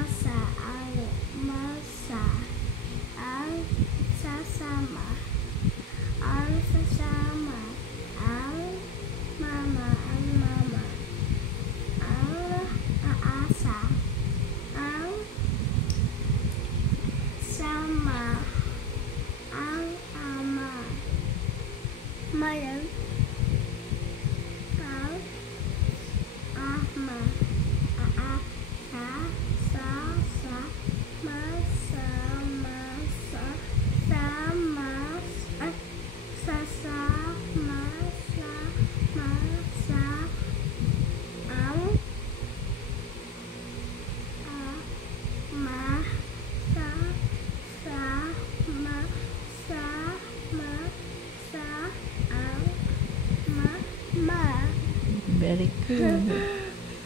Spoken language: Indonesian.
masa, ang masa, ang sasama, ang sasama, ang mama, ang mama, ang aasa, ang sama, ang ama, mayang, ang ama, aasa, sa, masa, masa, sama, sasa, masa, masa, ang ma, sa, ma, sa, ma, sa, ang ma. Very good.